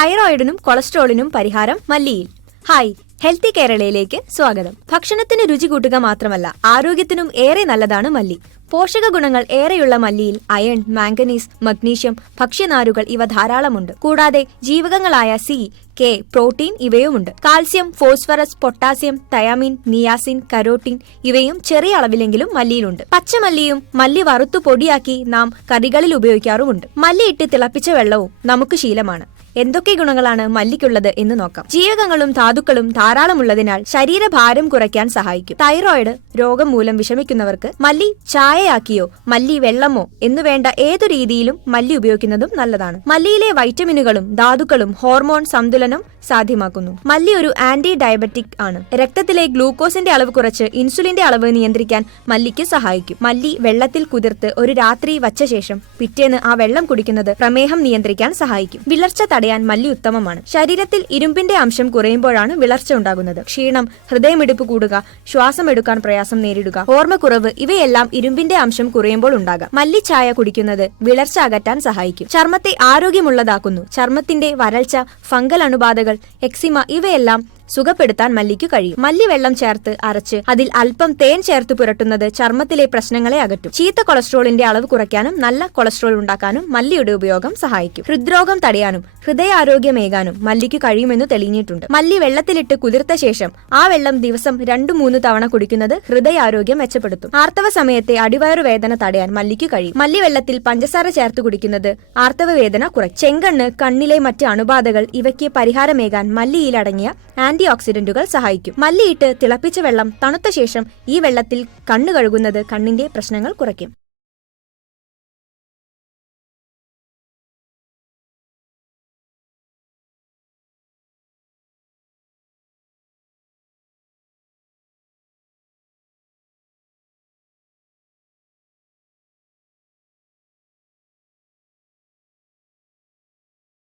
തൈറോയിഡിനും കൊളസ്ട്രോളിനും പരിഹാരം മല്ലിയിൽ. Hi, healthy കേരളയിലേക്ക് സ്വാഗതം. ഭക്ഷണത്തിന് രുചി കൂട്ടുക മാത്രമല്ല, ആരോഗ്യത്തിനും ഏറെ നല്ലതാണ് മല്ലി. പോഷക ഗുണങ്ങൾ ഏറെയുള്ള മല്ലിയിൽ അയൺ, മാംഗനീസ്, മഗ്നീഷ്യം, ഭക്ഷ്യനാരുകൾ ഇവ ധാരാളമുണ്ട്. കൂടാതെ ജീവകങ്ങളായ സി, കെ, പ്രോട്ടീൻ ഇവയുമുണ്ട്. Calcium, phosphorus, potassium, thiamine, niacin, carotene ഇവയും ചെറിയ അളവിലെങ്കിലും മല്ലിയിലുണ്ട്. പച്ചമല്ലിയും മല്ലി വറുത്തു പൊടിയാക്കി നാം കറികളിൽ ഉപയോഗിക്കാറുമുണ്ട്. മല്ലിയിട്ട് തിളപ്പിച്ച വെള്ളവും നമുക്ക് ശീലമാണ്. എന്തൊക്കെ ഗുണങ്ങളാണ് മല്ലിക്കുള്ളത് എന്ന് നോക്കാം. ജീവകങ്ങളും ധാതുക്കളും ധാരാളമുള്ളതിനാൽ ശരീരഭാരം കുറയ്ക്കാൻ സഹായിക്കും. തൈറോയിഡ് രോഗം മൂലം വിഷമിക്കുന്നവർക്ക് മല്ലി ചായയാക്കിയോ മല്ലി വെള്ളമോ എന്നുവേണ്ട ഏതു രീതിയിലും മല്ലി ഉപയോഗിക്കുന്നതും നല്ലതാണ്. മല്ലിയിലെ വൈറ്റമിനുകളും ധാതുക്കളും ഹോർമോൺ സന്തുലനം സാധ്യമാക്കുന്നു. മല്ലി ഒരു ആന്റി ഡയബറ്റിക് ആണ്. രക്തത്തിലെ ഗ്ലൂക്കോസിന്റെ അളവ് കുറച്ച് ഇൻസുലിന്റെ അളവ് നിയന്ത്രിക്കാൻ മല്ലിക്ക് സഹായിക്കും. മല്ലി വെള്ളത്തിൽ കുതിർത്ത് ഒരു രാത്രി വച്ച ശേഷം പിറ്റേന്ന് ആ വെള്ളം കുടിക്കുന്നത് പ്രമേഹം നിയന്ത്രിക്കാൻ സഹായിക്കും. വിളർച്ച തടയാൻ മല്ലി ഉത്തമമാണ്. ശരീരത്തിൽ ഇരുമ്പിന്റെ അംശം കുറയുമ്പോഴാണ് വിളർച്ച ഉണ്ടാകുന്നത്. ക്ഷീണം, ഹൃദയമിടിപ്പ് കൂടുക, ശ്വാസം എടുക്കാൻ പ്രയാസം നേരിടുക, ഓർമ്മക്കുറവ് ഇവയെല്ലാം ഇരുമ്പിന്റെ അംശം കുറയുമ്പോൾ ഉണ്ടാകാം. മല്ലി ചായ കുടിക്കുന്നത് വിളർച്ച അകറ്റാൻ സഹായിക്കും. ചർമ്മത്തെ ആരോഗ്യമുള്ളതാക്കുന്നു. ചർമ്മത്തിന്റെ വരൾച്ച, ഫംഗൽ അണുബാധകൾ, എക്സിമ ഇവയെല്ലാം സുഖപ്പെടുത്താൻ മല്ലിക്കു കഴിയും. മല്ലി വെള്ളം ചേർത്ത് അരച്ച് അതിൽ അല്പം തേൻ ചേർത്ത് പുരട്ടുന്നത് ചർമ്മത്തിലെ പ്രശ്നങ്ങളെ അകറ്റും. ചീത്ത കൊളസ്ട്രോളിന്റെ അളവ് കുറയ്ക്കാനും നല്ല കൊളസ്ട്രോൾ ഉണ്ടാക്കാനും മല്ലിയുടെ ഉപയോഗം സഹായിക്കും. ഹൃദ്രോഗം തടയാനും ഹൃദയാരോഗ്യമേകാനും മല്ലിക്ക് കഴിയുമെന്ന് തെളിഞ്ഞിട്ടുണ്ട്. മല്ലി വെള്ളത്തിലിട്ട് കുതിർത്ത ശേഷം ആ വെള്ളം ദിവസം 2-3 തവണ കുടിക്കുന്നത് ഹൃദയാരോഗ്യം മെച്ചപ്പെടുത്തും. ആർത്തവ സമയത്തെ അടിവയറു വേദന തടയാൻ മല്ലിക്ക് കഴിയും. മല്ലി വെള്ളത്തിൽ പഞ്ചസാര ചേർത്ത് കുടിക്കുന്നത് ആർത്തവ വേദന കുറയ്ക്കും. ചെങ്കണ്ണ്, കണ്ണിലെ മറ്റ് അണുബാധകൾ ഇവയ്ക്ക് പരിഹാരമേകാൻ മല്ലിയിലടങ്ങിയ ആന്റി ഓക്സിഡന്റുകൾ സഹായിക്കും. മല്ലിയിട്ട് തിളപ്പിച്ച വെള്ളം തണുത്ത ശേഷം ഈ വെള്ളത്തിൽ കണ്ണു കഴുകുന്നത് കണ്ണിന്റെ പ്രശ്നങ്ങൾ കുറയ്ക്കും.